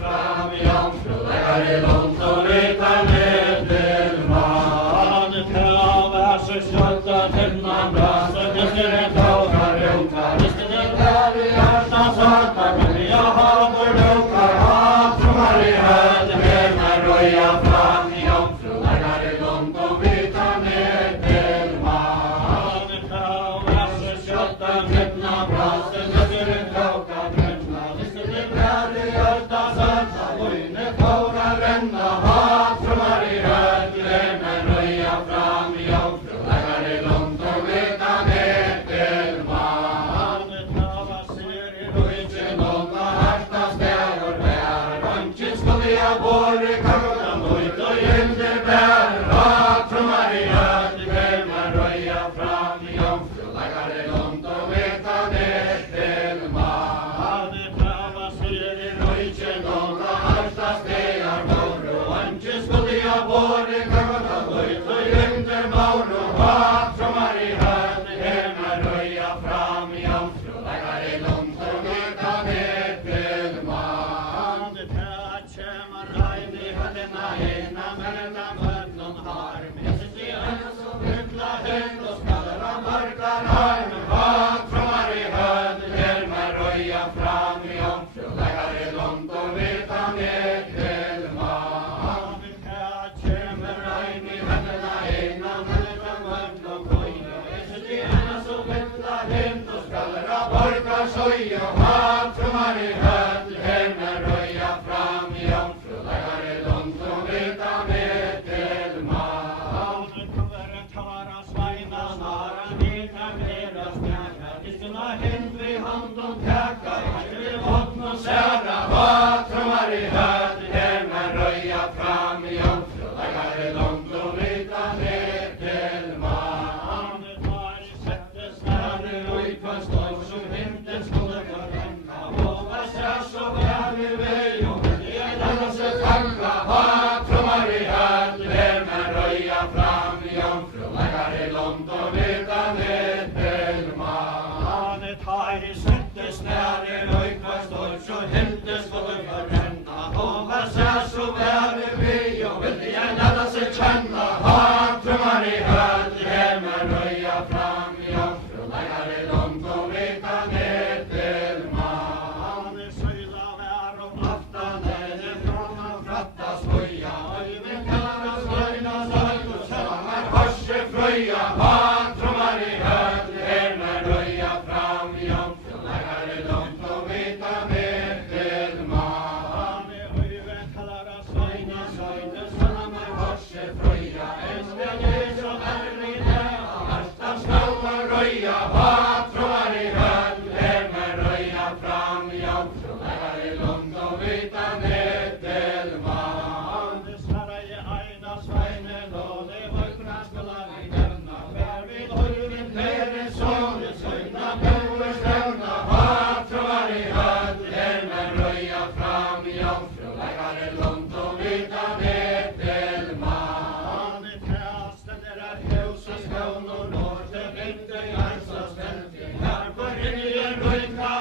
fram, jomfru, lägger långt och vita med till man. Krav är så kött att hinna brast, det skulle en tåga runka, det skulle en där i hjärtan svarta, men jag har bordukar, hat som har i höd, med mig röja fram, jomfru, lägger långt och vita med till man. Krav är så kött att hinna brast, det skulle en tåga runka, det skulle en där i hjärtan svarta, ojne tåga renna, hat som har i höd, med mig röja fram, jomfru, lägger långt och vita med till man. Krav ser i röjtjen och harta stäver bär, röntgen skulle jag bor i kakan, höjt och gilder bär, hat som har i höd, med mig röja fram, jomfru, lägger långt och vita med till man. Krav ser i röjtjen och harta stäver bär, röntgen skulle jag bor i kakan, höjt och gilder bär, hat som har i höd, med mig röja fram, jomfru, lägger långt och vita med till man. Träd kämmar regn i höllena ena, men den höllon har med sig till en som hyggla hög och skallar av mörkar arm, hat som har i höd, med mig röja fram, jomfru, lägger långt och vita med till man. Träd kämmar regn i höllena ena, men den höllon har med sig till en som hyggla hög och skallar av mörkar söj och hat som har i höd, med mig röja fram, jomfru, lägger långt och vita med till man. Kommer en tara svajna snara, vita mera snära, diskorna hänt vid hand och täcka, vid vatten och sära, hat som har i höd, med mig röja fram, jomfru, lägger långt och vita med till man. Tar i sättes nära, och i kvastår som inte skulle förvänta, våga sig så väl i väg, och det är alla sig tacka, hat som har i höd, med mig röja fram, jomfru, lägger långt och vita med till man. Tar i sättes nära, och i kvastår som inte skulle förvänta, våga sig så väl i väg, och det är alla sig känna, hat som har i höd, med mig röja fram, jomfru, lägger långt och vita med till man. Söjla vär och platta, lägger från och fratta skoja, öjven kallar slöjna söj och sällar korse fröja, hat som har i höd, med mig röja fram, jomfru, lägger långt och vita med till man. Öjven kallar slöjna söj och sällar korse fröja, älskar så ärlig är, värsta skallar röja, hat som har i höd, med mig röja fram, jomfru, lägger långt och vita med till man. Sverige aina sveinen och det vökna skulle vi nämna, vär vid höjden nere såg det söjna böver stämna, hat som har i höd, med mig röja fram, jomfru, lägger långt och vita med till man. I trästen där hus och skån och norr, det inte hjärsa ställt, här på ringen röjka,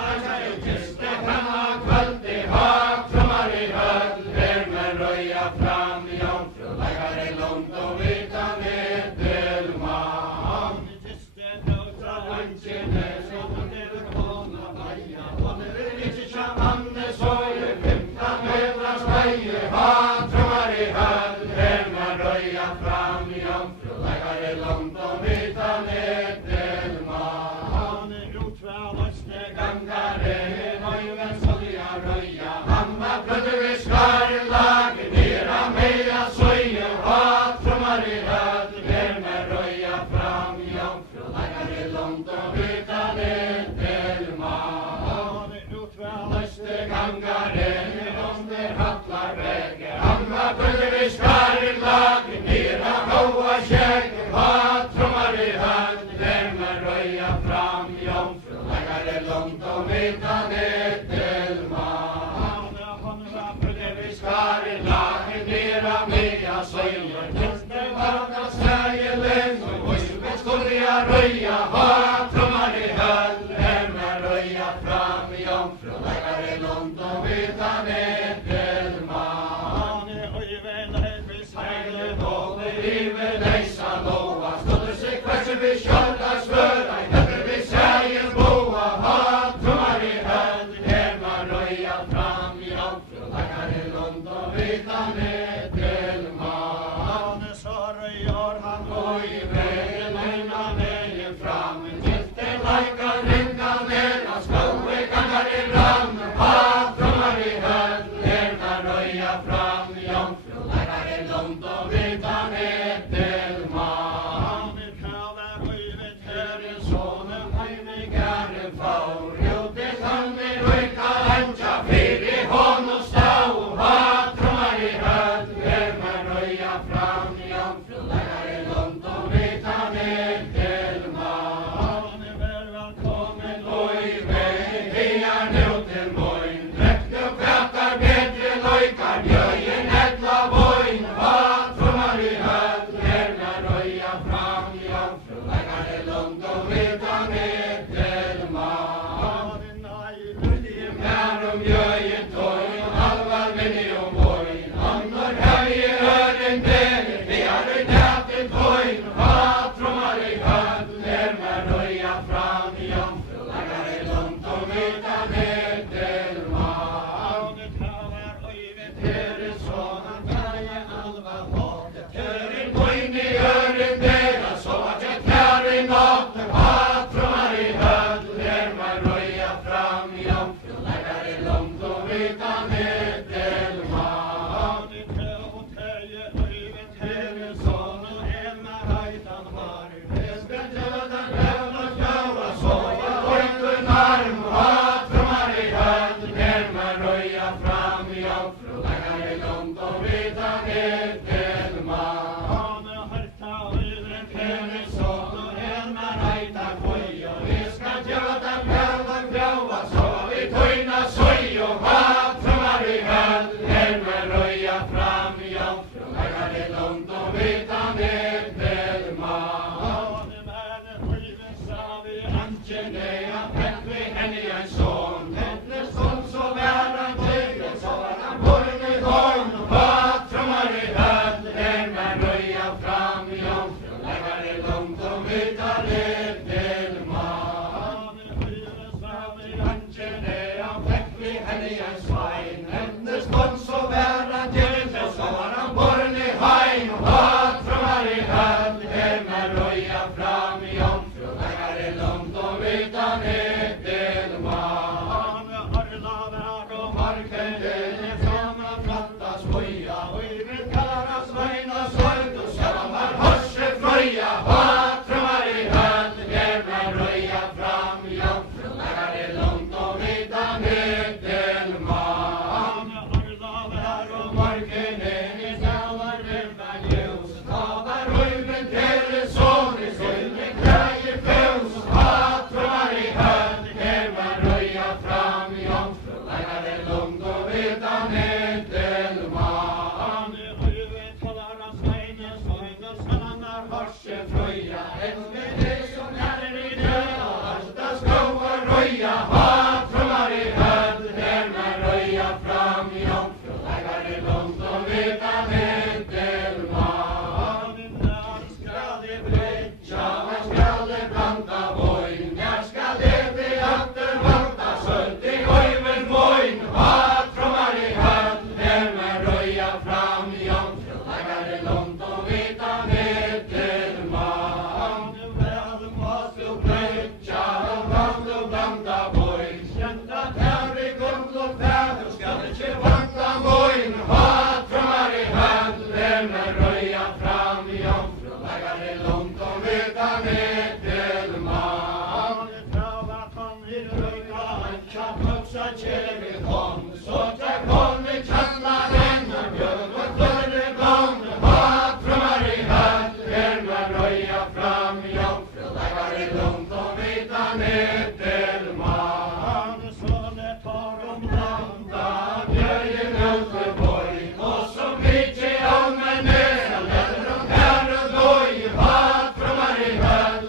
jag kiste hemma kvällt, hat som har i höd, med mig röja fram, jomfru, lägger långt och vita med till man. Kiste nötra lunchen, så det är kona baja, och det är inte tjamande soj, 15 meter speje, hat som har i höd, med mig röja fram, jomfru, lägger långt och vita med till man. Rotväl gangare, nöjven skulle jag röja, hamma plötte vi skar i lag, nera meja söj och hat som har i höd, med mig röja fram, jomfru, lägger långt och vita med till man. Rotväl gangare, under hattlar väger, hamma plötte vi skar i lag, nera goa käk, hat som har i höd, med mig röja fram, jomfru, lägger långt och vita med till man. Vi skar i lag, nera meja söj och tänkte vaka Sverige länge, och vi skulle jag röja, hat som har i höd, med mig röja fram, jomfru, lägger långt och vita med till hugsa kjære kom, så der kom i kjallaren, bjørn og kløre kom, hatrumar i høll, med røya fram, jomfru, legger i lunt og vita ned til man. Så det tar landa, bjørgen ulte boi, og så mykje om en ned, leder om her og doi, hatrumar i høll,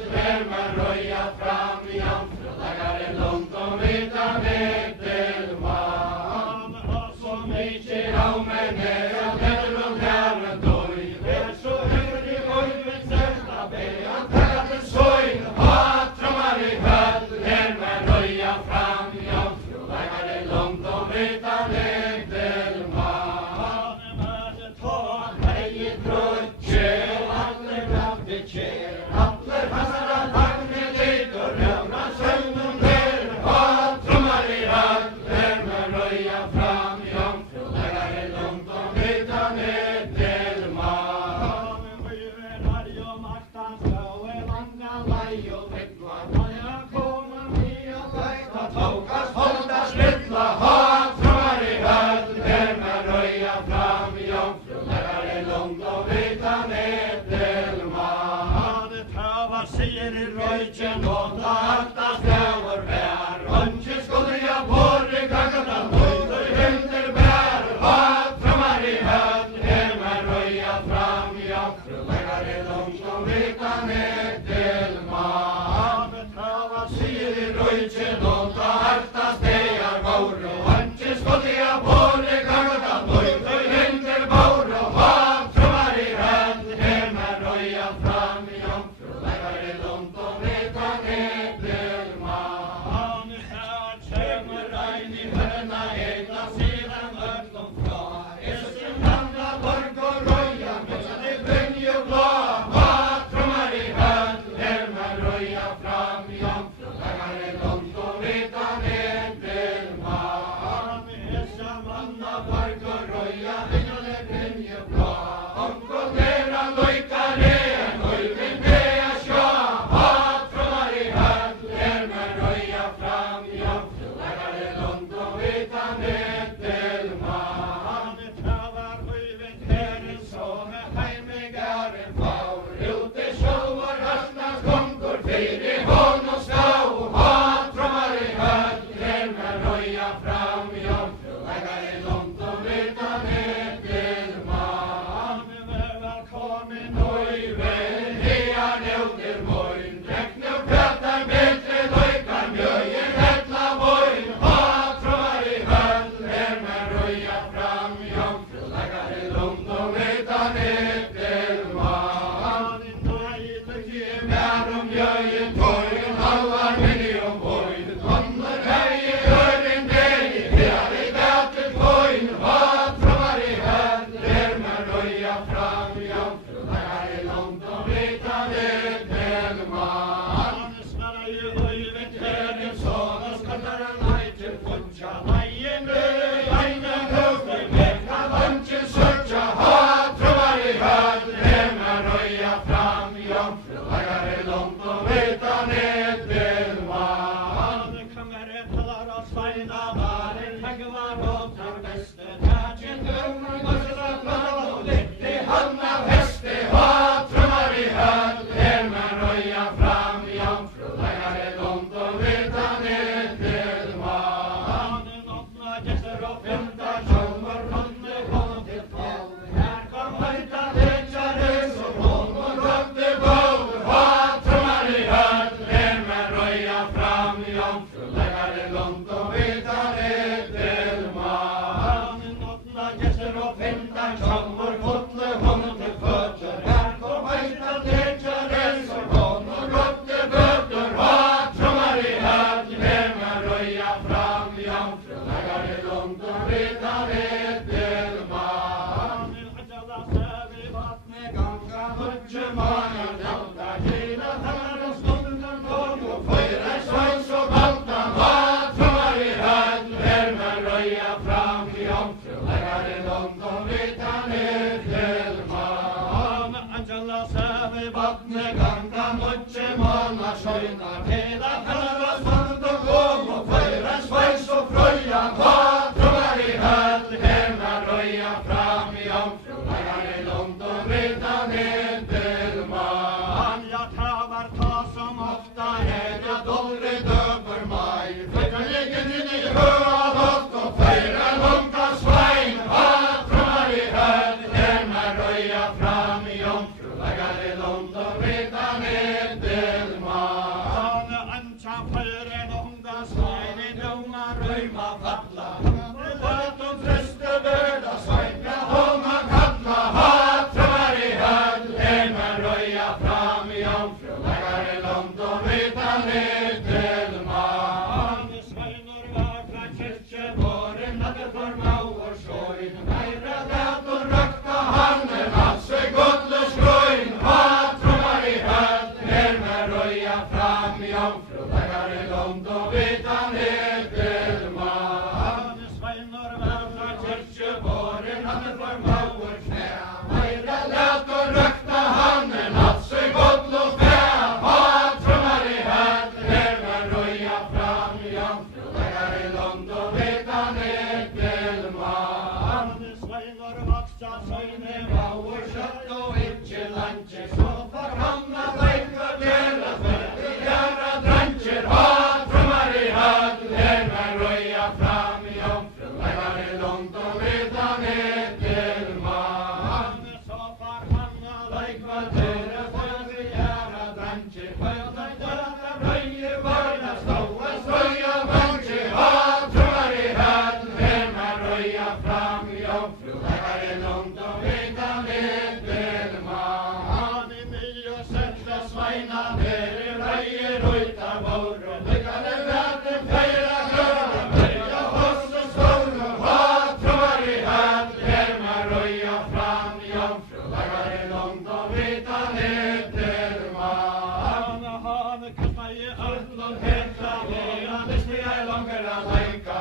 med røya fram, jomfru, legger i lunt og vita ned til man. Og så mykje om en ned, leder om her og doi, vær så høyre i øyvind setta, be han taga til søy, hatrumar i høll, med røya fram, jomfru, legger i lunt og vita ned til man. Møte ta hei brudje, alle gravde kjer, alle hasara tagne litt, og røvra søgnen der, hatrumar i høll, med røya fram, jomfru, legger i lunt og vita ned til man. Høyver har jo maktan skåe, langa lei og vittla, maja koma mi og leita, tåkas holdas littla, hatrumar i høll, med røya fram, jomfru, legger i lunt og vita ned til man. Det tøvar sier i røyken, og da alltast døver vær, ønske skulle jeg borre gangna, nøyder hinder bær, hatrumar i høll, med røya fram, jomfru, legger i lunt og vita ned til man. Det tøvar sier i røyken, og da alltast døver vær, ønske skulle jeg borre gangna, nøyder hinder bær, hatrumar i høll, med røya fram, jomfru, legger i lunt og vita ned til man. Her kjemur ein i høna, eina sidan öllum fra, Esken gamla borg og røya, men i brynje blå, hatrumar i høll, med røya fram, jomfru, legger i lunt og vita ned til man. Esa manna borg og røya, men i brynje blå, onkel dera løykare, øyvind dea sjå, hatrumar i høll, med røya fram, jomfru, legger i lunt og vita ned til man. Det tøvar øyvind herren, så med heime garen faur, ute sjølvar høstnas kongur, fyri hånd og stau, hatrumar i høll, med røya fram, jomfru, legger i lunt og vita ned til man. Velkommen øyvind, her nøyder moin, drekk nu pratar bedre, løykar mjøyen, hetla voin, hatrumar i høll, med røya fram, jomfru, legger i lunt og vita ned til man. Vær om mjøyen, tågen, halvar million voin, kommer hei i høren deg, her i gatet voin, hatrumar i høll, med røya fram, jomfru, legger i lunt og vita ned til man. Snarra i øyvind herren, sånn skallar han lei til funja, leien løy, eina høgner, mekka lunchen sørja, hatrumar i høll, med røya fram, jomfru, legger i lunt og vita ned til man. Kongere talar og sveina, varen hegvar og tar beste, tætjen høgner, gorsla blad og litt i hånd av heste, hatrumar i høll, med røya fram, jomfru, legger i lunt og vita ned til man. Åttna gjester og fylta kjolmar, hånde kom til fall, her kom høyta lekjare, som hånd og rødde bål, hatrumar i høll, med røya fram, jomfru, legger i lunt og vita ned til man. Åttna gjester og fylta kjolmar, fotle hånd til føtter, her kom høyta lekjare, som hånd og rødde bøtter, hatrumar i høll, med røya fram, jomfru, legger i lunt og vita ned til man. Søvi vatne ganga, hudje manar, dalta, kina, tannar og stunden kom, og føyre sveins og balta, hatrumar i høll, med røya fram, jomfru, legger i lunt og vita ned til man. Angela søvi vatne ganga, hudje manar, skjøyna, kina, tannar og stunden kom, og føyre sveins og frøy, jomfru, lägger långt och vita ner till man. Så far Hanna, lägg dörre, för vi göra danche, för den dörre röjer varna ståa, stöja vanche, ha trummar i höd, hemma röja fram jomfru, lägger långt och vita ner till man. I nya sätta sveina ner i röjer utan vår, lyckade världen fejra glöra, börja hos och stål och ha trummar i höd, hemma röja fram jomfru, lägger långt och vita ner till man. Han kastar i öll och heta våra, lystiga är långa lejka,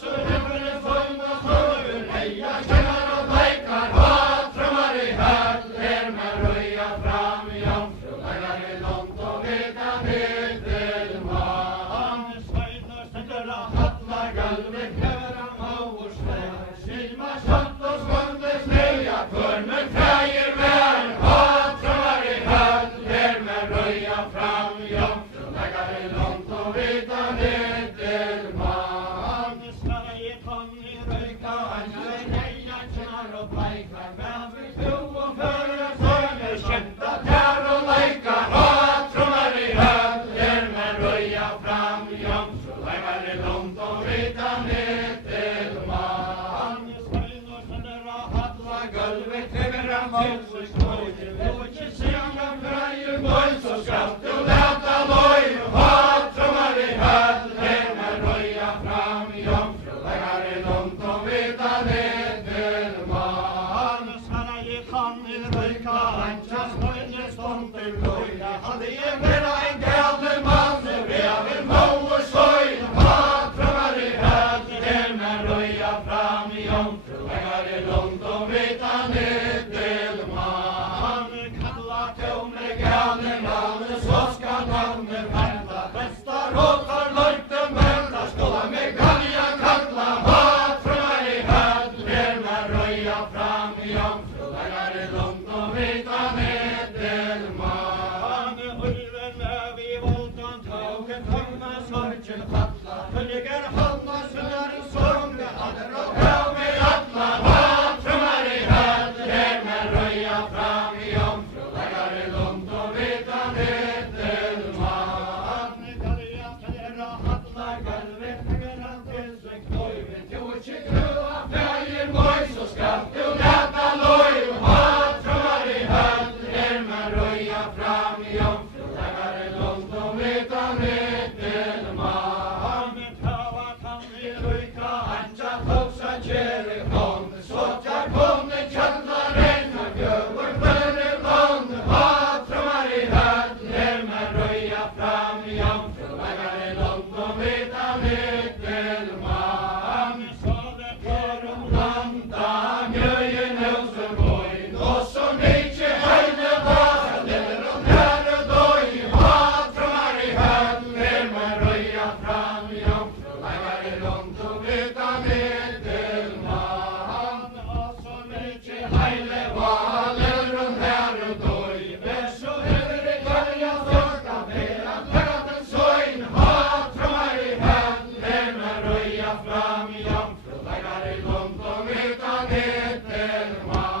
så huvuden full och full, heja känner och lejkar, ha trummar i höd, hemma röja fram jomfru, lägger långt och vita ner till man. Sveinar ständer och hattlar gulvet, kräver och svär, silma kött och skundes nöja, för med fräger vär, ha trummar i höd, hemma röja fram jomfru, lägger långt och vita ner till man. Sverige kan i röjka, anser heja känner och pejkar, men vi tog och före söner, känta tär och lejkar, ha trummar i höd, hemma röja fram jomfru, lägger långt och vita ner till man. Sveinar ständer och hattlar gulvet, kräver och svär, och inte senga fräger boj, så skall du läta loj, ha trummar i höd, hemma röja fram jomfru, lägger långt och vita ner till man. Sverige kan i röjka, antas nöjne stånd till loja, hade jag mera en galen man, så jag vill må och skoj, ha trummar i höd, hemma röja fram jomfru, lägger långt och vita ner till man. Kalla till med galen man, så ska namnet vänta, bästa råtar lojten vänta, skåla med galja kalla, ha trummar i höd, hemma röja fram jomfru, lägger långt och vita ner till man. Ulven öv i voltan tågen, tunga sorgen fattla, följer halva snören sånga, hader och höv i alla, ha trummar i höd, hemma röja fram jomfru, lägger långt och vita ner till man. Galja ställer och hattlar gulvet, hänger han till sig knojvet, jo inte grua färger moj, så ska du läta loj, ha trummar i höd, hemma röja fram jomfru, lägger långt och vita ner till man. Tava kan vi röjka, anja tåsa Jerikon, så jag kommer källaren och bjöver för en lång, ha trummar i höd, hemma röja fram jomfru, lägger långt och vita ner till man. Så det för landa, mjöjen hos boj, och så mycket höjde var, lever och när och doj, ha trummar i höd, hemma röja fram jomfru, lägger långt och vita ner till man. Och så mycket höjde var, lever och när och doj, men så över det galja sorka, med att höden sojn, ha trummar i höd, hemma röja fram jomfru, lägger långt och vita ner till man.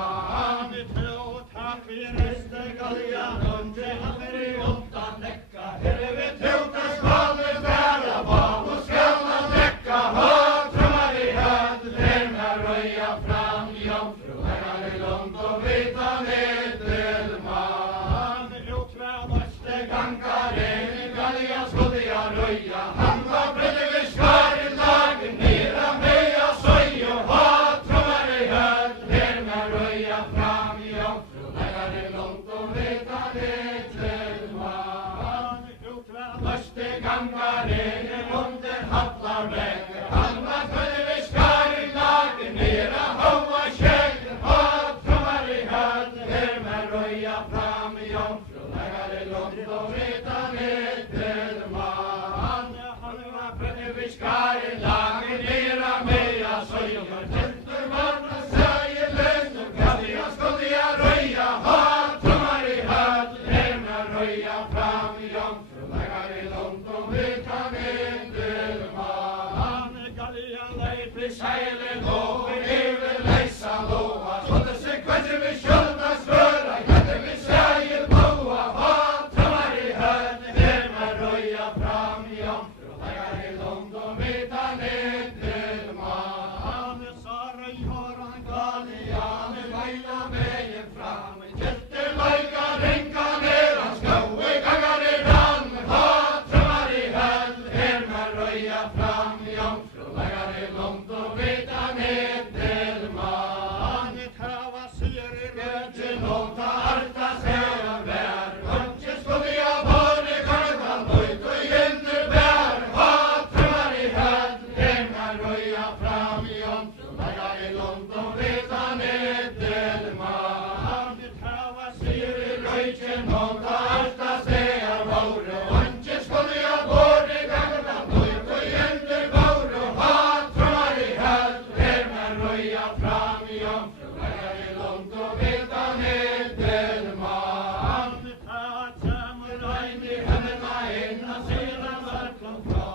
Tack vi reste galja, under hammer i åttan näcka, helvet hotar skvaller bära, vad och skalla näcka, ha trummar i höd, hemma röja fram jomfru, lägger långt och vita ner till man. Ukväll måste ganga ren, galja skulle jag röja, han var bredvid skar i lagen, nera meja söj, och ha trummar i höd, hemma röja fram jomfru, lägger långt och vita ner till man. Ukväll måste ganga ren, under hattlar väg, han var bredvid skar i lagen, nera hoa kägg, ha trummar i höd, hemma röja fram jomfru, lägger långt och vita ner till man. Han var bredvid skar i lagen, nera meja söj, och tälter varna säger lögn, och galja skulle jag röja, ha trummar i höd, hemma röja fram jomfru, lägger långt och vita ner till man. Galja lejd seilen over yfir leysa lóa, svolítið sig hvernig við sjálfna svöra, hvernig við segjum bóa, fatramar í höfn, þeir með rauja fram í jómfrú, þegar í London vita nýttil mann. Sara í horan galliani, væla megin fram, kjöldi læka ringa nýr, hann skói gangar í rann, fatramar í höfn, þeir með rauja fram í jómfrú, þegar í London vita nýttil mann. Hafa sér í röddin lóta arta segja ver, vöngir skóði á bóri kargan, laut og innur ver, fatramar í höfn, þeir með rauja fram í jómfrú, þegar í London vita nýttil mann. Hafa sér í röddin lóta arta segja voru, vöngir skóði á bóri kargan, laut og innur bóru, fatramar í höfn, þeir með rauja fram í jómfrú, þegar í London vita nýttil mann. Það kemur ræni höfnina inn að síðan verklum frá,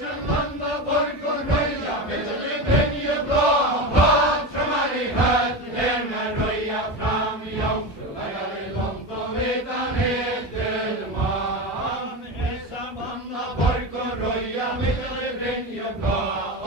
sem landa borgun rauja, milli brynju blá, fatramar í höfn, þeir með rauja fram í jómfrú, þegar í London vita nýttil mann. Sem landa borgun rauja, milli brynju blá,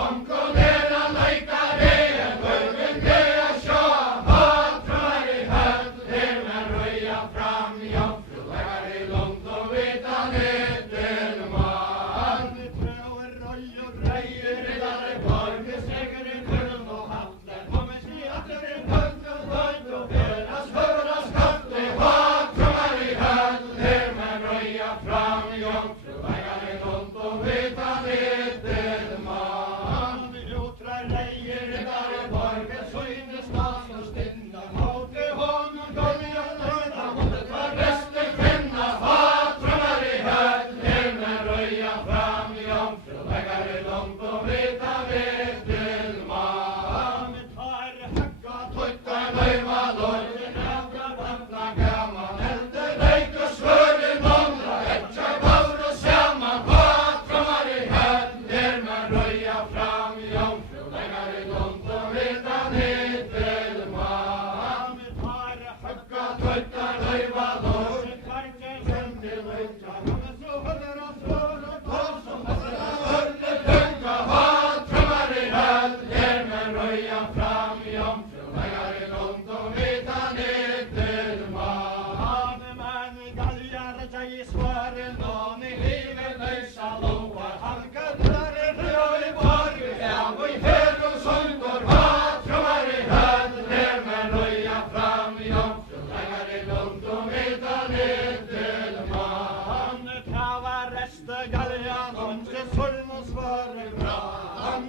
omkon að leika reyðan, börgun að sjá, fatramar í höfn, þeir með rauja fram í jómfrú, þegar í London vita nýttil mann. Trjáir rauju reyir, riddari borgir, sigurinn kurl og hallir, komist í allir í pöngum, þönd og fyrras, höfras, kalli, fatramar í höfn, þeir með rauja fram í jómfrú, þegar í London vita nýttil mann. Útrar reyir, riddari borgir, sýnir stans og stinna, móti honum golja þrönda, móti hvar restur finna, fatramar í höfn, þeir með rauja fram í jómfrú, þegar í London vita nýttil mann. Þær högga, tugga, lauma, lóði, nefna, vanda, gaman, eldur, leikur, svörin, móla, etja, bár og sjaman, fatramar í höfn, þeir með rauja fram í jómfrú, þegar í London vita nýttil mann. Þær högga, tugga, lauma, lóði, hvergi, sendi, leika, komið svo höfður og svör og tós og messina hörður lunga, fatramar í höfn, þeir með rauja fram í jómfrú, þegar í London vita nýttil mann. Menn galjar í svörin, og í lífið leysa lóa, hangar í hrjói borgu, og í fyrrum söngur, fatramar í höfn, þeir með rauja fram í jómfrú, þegar í London vita nýttil mann. Trafa restu galjan, til söln og svörin frá,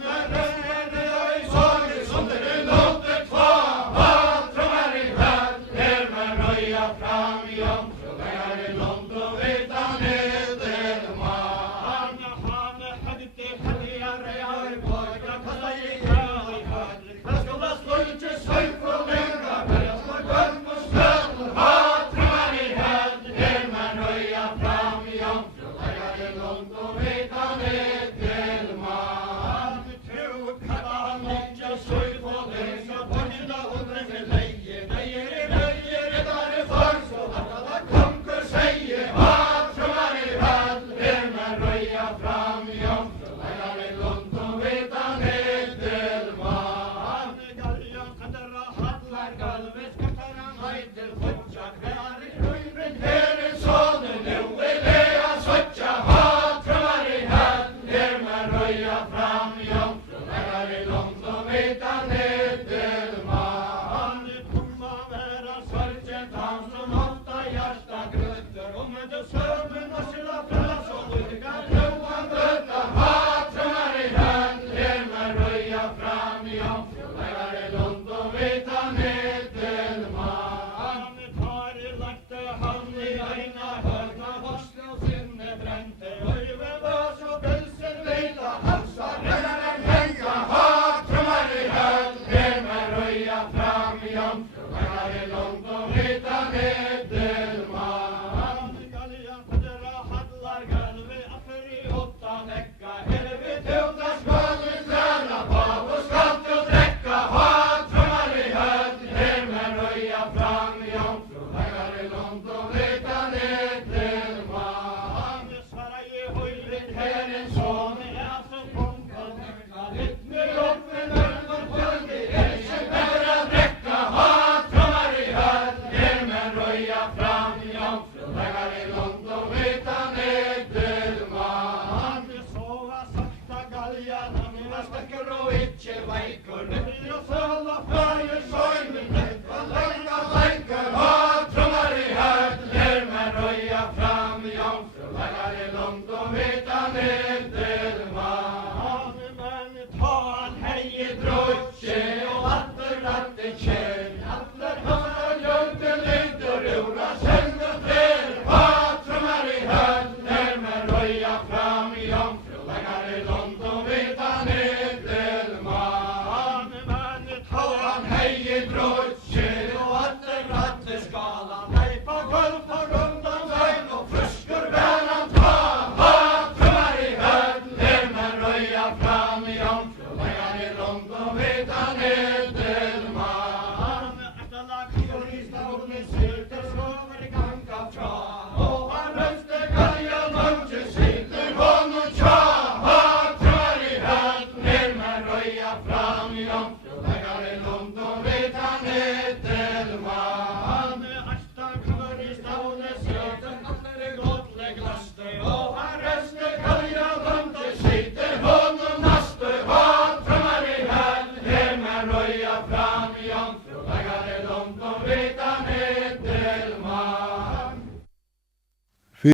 reyni og í sorgi, sundir í lótu tvá, fatramar í höfn, þeir með rauja fram í jómfrú, þegar í London vita nýttil mann. Hann höfði helja reyja í borga, kasta í gröð í höfn, skjóla slöyti, saup og lenga, berjast og göng og slöll, fatramar í höfn, þeir með rauja fram í jómfrú, þegar í London vita nýttil mann. Trú kalla hann leggja, saup og leysa, borginna hundrin við leigi, negir í raugi, riddari fors og alltaf kongur segi, fatramar í höfn, þeir með rauja fram í jómfrú, þegar í London vita nýttil mann. Galjan sendir að hallar galvi, skaptar hann hættir futja, hver í hraurin, her í sónu, nú lega sötja, fatramar í höfn, þeir með rauja fram í jómfrú, þegar í London vita nýttil mann. Tóma vera sorgin, dans og nótta, hjarta gröttur, myndu söfun og sila frels og lukka, trúa möta, fatramar í höfn, þeir með rauja fram í jómfrú, þegar í London vita nýttil mann. Þar í lagtu hann í eina höfna, horsli og sinni brendi, auðvun vöss og bylsir veila, halsa, reynar en henga, fatramar í höfn, ikke veit hvor